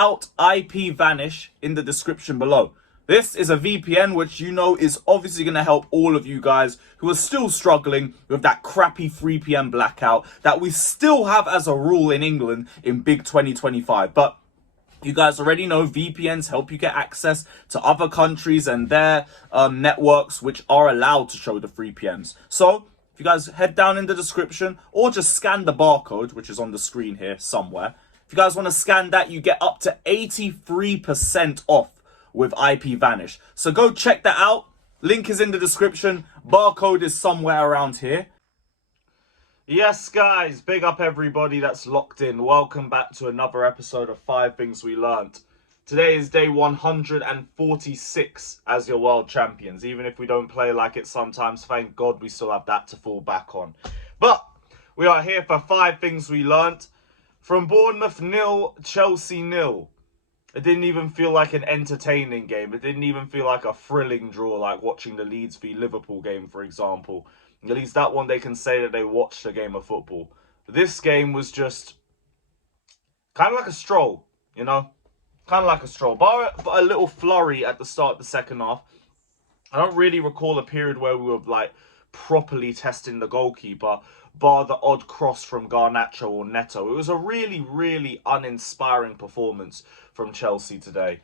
out IP Vanish in the description below. This is a VPN which you know is obviously going to help all of you guys who are still struggling with that crappy 3 PM blackout that we still have as a rule in England in big 2025. But you guys already know VPNs help you get access to other countries and their networks which are allowed to show the 3 PMs. So if you guys head down in the description or just scan the barcode, which is on the screen here somewhere. If you guys want to scan that, you get up to 83% off with IP Vanish. So go check that out. Link is in the description. Barcode is somewhere around here. Yes, guys, big up everybody that's locked in. Welcome back to another episode of 5 Things We Learnt. Today is day 146 as your world champions. Even if we don't play like it sometimes, thank God we still have that to fall back on. But we are here for 5 Things We Learnt. From Bournemouth 0, Chelsea 0. It didn't even feel like an entertaining game. It didn't even feel like a thrilling draw, like watching the Leeds v Liverpool game, for example. At least that one they can say that they watched a game of football. This game was just kind of like a stroll, you know? Kind of like a stroll. Bar a little flurry at the start of the second half. I don't really recall a period where we were like properly testing the goalkeeper, bar the odd cross from Garnacho or Neto. It was a really, really uninspiring performance from Chelsea today.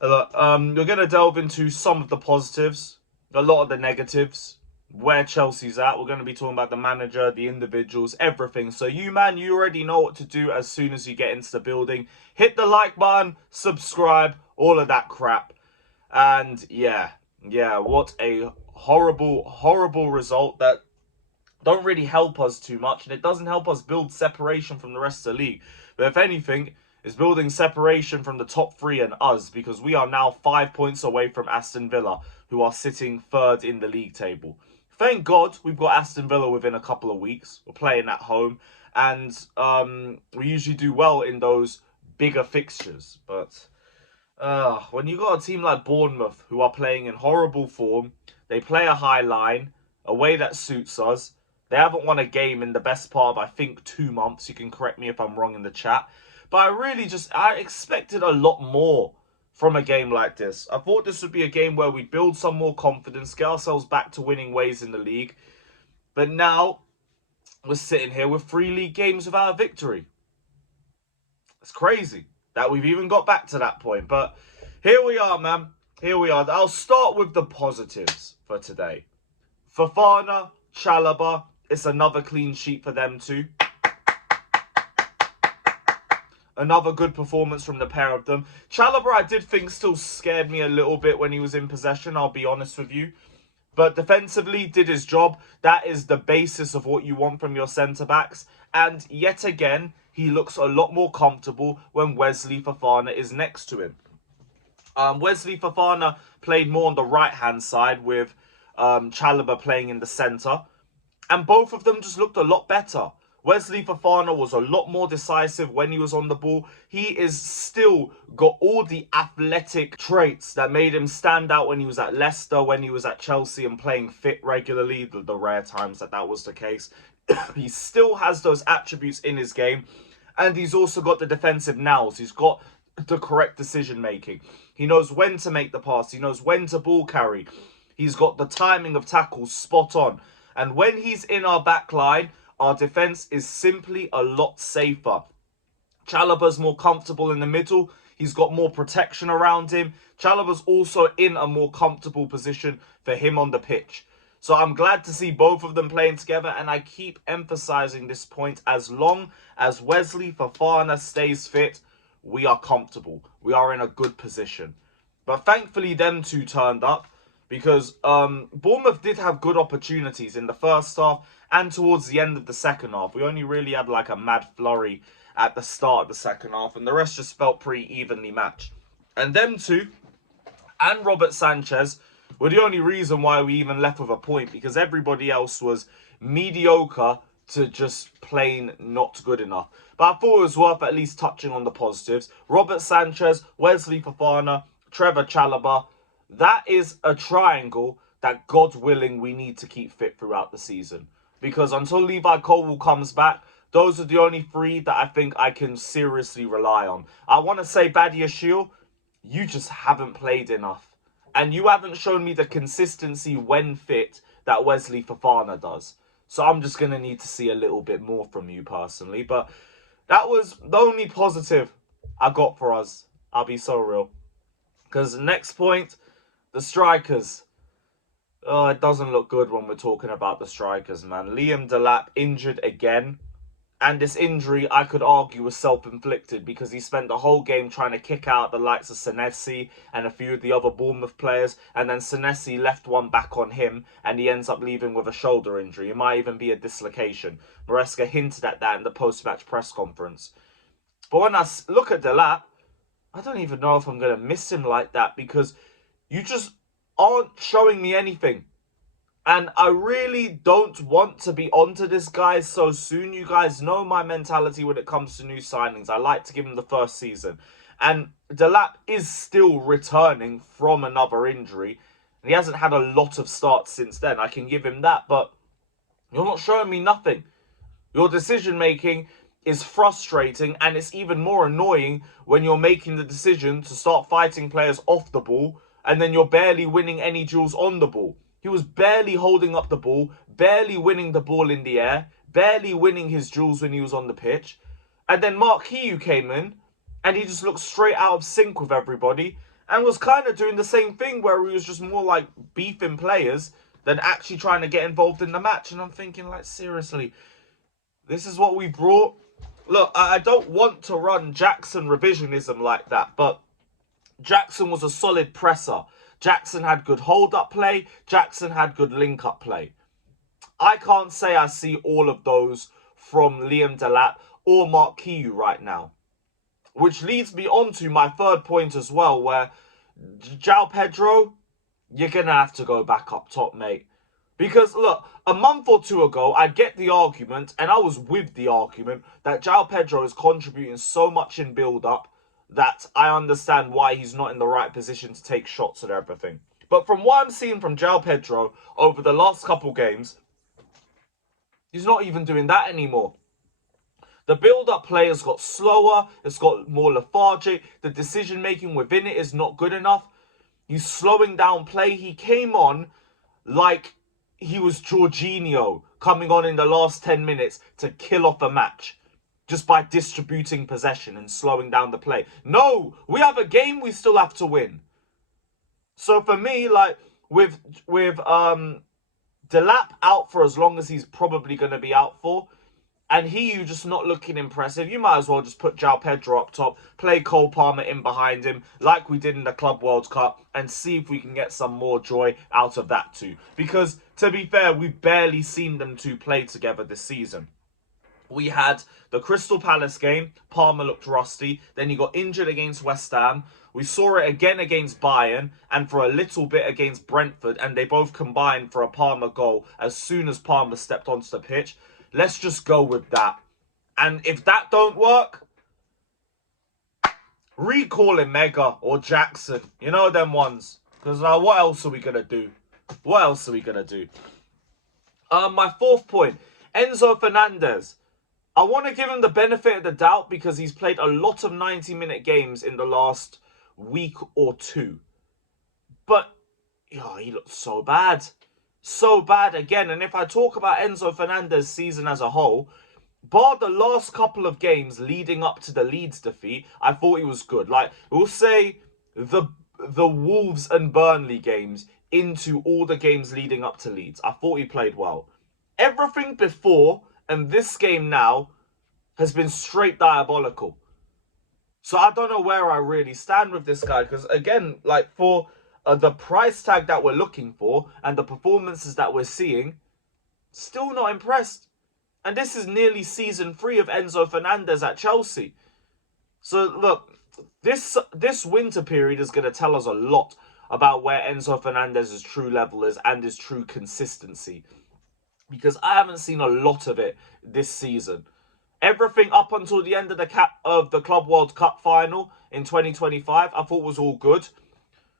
We're going to delve into some of the positives, a lot of the negatives, where Chelsea's at. We're going to be talking about the manager, the individuals, everything. So you already know what to do as soon as you get into the building. Hit the like button, subscribe, all of that crap. And yeah, what a horrible, horrible result that don't really help us too much. And it doesn't help us build separation from the rest of the league. But if anything, it's building separation from the top 3 and us, because we are now 5 points away from Aston Villa, who are sitting 3rd in the league table. Thank God we've got Aston Villa within a couple of weeks. We're playing at home, and we usually do well in those bigger fixtures. But when you got a team like Bournemouth, who are playing in horrible form, they play a high line, a way that suits us. They haven't won a game in the best part of, I think, 2 months. You can correct me if I'm wrong in the chat. But I expected a lot more from a game like this. I thought this would be a game where we build some more confidence, get ourselves back to winning ways in the league. But now, we're sitting here with 3 league games without a victory. It's crazy that we've even got back to that point. But here we are, man. Here we are. I'll start with the positives for today. Fofana, Chalobah, it's another clean sheet for them too. Another good performance from the pair of them. Chalobah, I did think, still scared me a little bit when he was in possession, I'll be honest with you. But defensively, did his job. That is the basis of what you want from your centre-backs. And yet again, he looks a lot more comfortable when Wesley Fofana is next to him. Wesley Fofana played more on the right-hand side with Chalobah playing in the centre. And both of them just looked a lot better. Wesley Fofana was a lot more decisive when he was on the ball. He is still got all the athletic traits that made him stand out when he was at Leicester, when he was at Chelsea and playing fit regularly, the rare times that was the case. He still has those attributes in his game. And he's also got the defensive nous. He's got the correct decision making. He knows when to make the pass. He knows when to ball carry. He's got the timing of tackles spot on. And when he's in our back line, our defence is simply a lot safer. Chalobah's more comfortable in the middle. He's got more protection around him. Chalobah's also in a more comfortable position for him on the pitch. So I'm glad to see both of them playing together. And I keep emphasising this point. As long as Wesley Fofana stays fit, we are comfortable. We are in a good position. But thankfully, them two turned up. Because Bournemouth did have good opportunities in the first half and towards the end of the second half. We only really had like a mad flurry at the start of the second half. And the rest just felt pretty evenly matched. And them two and Robert Sanchez were the only reason why we even left with a point. Because everybody else was mediocre to just plain not good enough. But I thought it was worth at least touching on the positives. Robert Sanchez, Wesley Fofana, Trevor Chalobah. That is a triangle that, God willing, we need to keep fit throughout the season. Because until Levi Colwill comes back, Those are the only three that I think I can seriously rely on. I want to say Badiashile, you just haven't played enough. And you haven't shown me the consistency when fit that Wesley Fofana does. So I'm just going to need to see a little bit more from you personally. But that was the only positive I got for us. I'll be so real. Because next point, the strikers. Oh, it doesn't look good when we're talking about the strikers, man. Liam Delap injured again. And this injury, I could argue, was self-inflicted because he spent the whole game trying to kick out the likes of Senesi and a few of the other Bournemouth players. And then Senesi left one back on him and he ends up leaving with a shoulder injury. It might even be a dislocation. Maresca hinted at that in the post-match press conference. But when I look at Delap, I don't even know if I'm going to miss him like that because you just aren't showing me anything. And I really don't want to be onto this guy so soon. You guys know my mentality when it comes to new signings. I like to give him the first season. And Delap is still returning from another injury. And he hasn't had a lot of starts since then. I can give him that. But you're not showing me nothing. Your decision-making is frustrating. And it's even more annoying when you're making the decision to start fighting players off the ball. And then you're barely winning any duels on the ball. He was barely holding up the ball, barely winning the ball in the air, barely winning his duels when he was on the pitch. And then Mark Guiu came in and he just looked straight out of sync with everybody and was kind of doing the same thing where he was just more like beefing players than actually trying to get involved in the match. And I'm thinking, like, seriously, this is what we brought? Look, I don't want to run Jackson revisionism like that, but Jackson was a solid presser. Jackson had good hold-up play. Jackson had good link-up play. I can't say I see all of those from Liam Delap or Mark Guiu right now. Which leads me on to my third point as well, where João Pedro, you're going to have to go back up top, mate. Because, look, a month or two ago, I get the argument, and I was with the argument, that João Pedro is contributing so much in build-up that I understand why he's not in the right position to take shots and everything. But from what I'm seeing from João Pedro over the last couple games, he's not even doing that anymore. The build-up play has got slower, it's got more lethargic, the decision-making within it is not good enough. He's slowing down play. He came on like he was Jorginho coming on in the last 10 minutes to kill off a match. Just by distributing possession and slowing down the play. No, we have a game we still have to win. So for me, like with Delap out for as long as he's probably going to be out for, and you just not looking impressive, you might as well just put João Pedro up top, play Cole Palmer in behind him, like we did in the Club World Cup, and see if we can get some more joy out of that too. Because, to be fair, we've barely seen them two play together this season. We had the Crystal Palace game. Palmer looked rusty. Then he got injured against West Ham. We saw it again against Bayern and for a little bit against Brentford. And they both combined for a Palmer goal as soon as Palmer stepped onto the pitch. Let's just go with that. And if that don't work, recall him Mega or Jackson. You know them ones. Because what else are we going to do? What else are we going to do? My fourth point. Enzo Fernandez. I want to give him the benefit of the doubt because he's played a lot of 90-minute games in the last week or two. But, oh, he looked so bad. So bad again. And if I talk about Enzo Fernandez's season as a whole, bar the last couple of games leading up to the Leeds defeat, I thought he was good. Like, we'll say the Wolves and Burnley games into all the games leading up to Leeds. I thought he played well. Everything before and this game now has been straight diabolical. So I don't know where I really stand with this guy. Because again, like for the price tag that we're looking for and the performances that we're seeing, still not impressed. And this is nearly season 3 of Enzo Fernandez at Chelsea. So look, this winter period is going to tell us a lot about where Enzo Fernandez's true level is and his true consistency. Because I haven't seen a lot of it this season. Everything up until the end of the Club World Cup final in 2025, I thought was all good.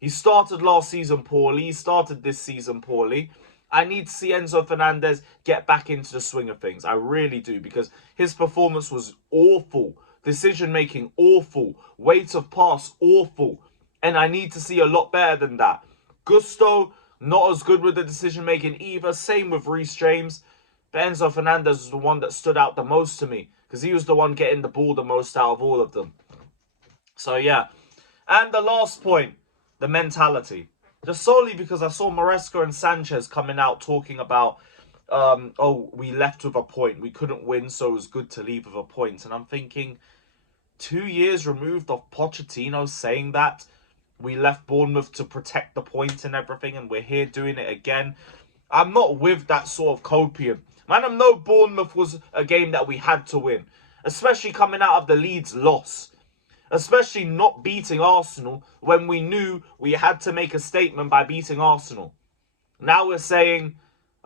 He started last season poorly. He started this season poorly. I need to see Enzo Fernandez get back into the swing of things. I really do, because his performance was awful. Decision-making, awful. Weight of pass, awful. And I need to see a lot better than that. Gusto, not as good with the decision-making either. Same with Reece James. But Enzo Fernandez was the one that stood out the most to me, because he was the one getting the ball the most out of all of them. So, yeah. And the last point, the mentality. Just solely because I saw Maresca and Sanchez coming out talking about, oh, we left with a point. We couldn't win, so it was good to leave with a point. And I'm thinking, 2 years removed of Pochettino saying that, we left Bournemouth to protect the point and everything, and we're here doing it again. I'm not with that sort of copium. Man, I know Bournemouth was a game that we had to win, especially coming out of the Leeds loss. Especially not beating Arsenal when we knew we had to make a statement by beating Arsenal. Now we're saying,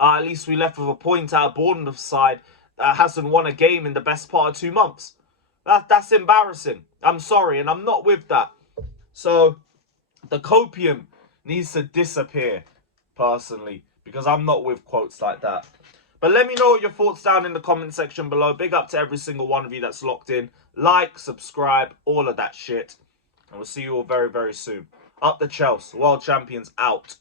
at least we left with a point out of Bournemouth's side that hasn't won a game in the best part of 2 months. That's embarrassing. I'm sorry, and I'm not with that. So, the copium needs to disappear, personally, because I'm not with quotes like that. But let me know what your thoughts down in the comment section below. Big up to every single one of you that's locked in. Like, subscribe, all of that shit. And we'll see you all very, very soon. Up the Chelsea. World champions out.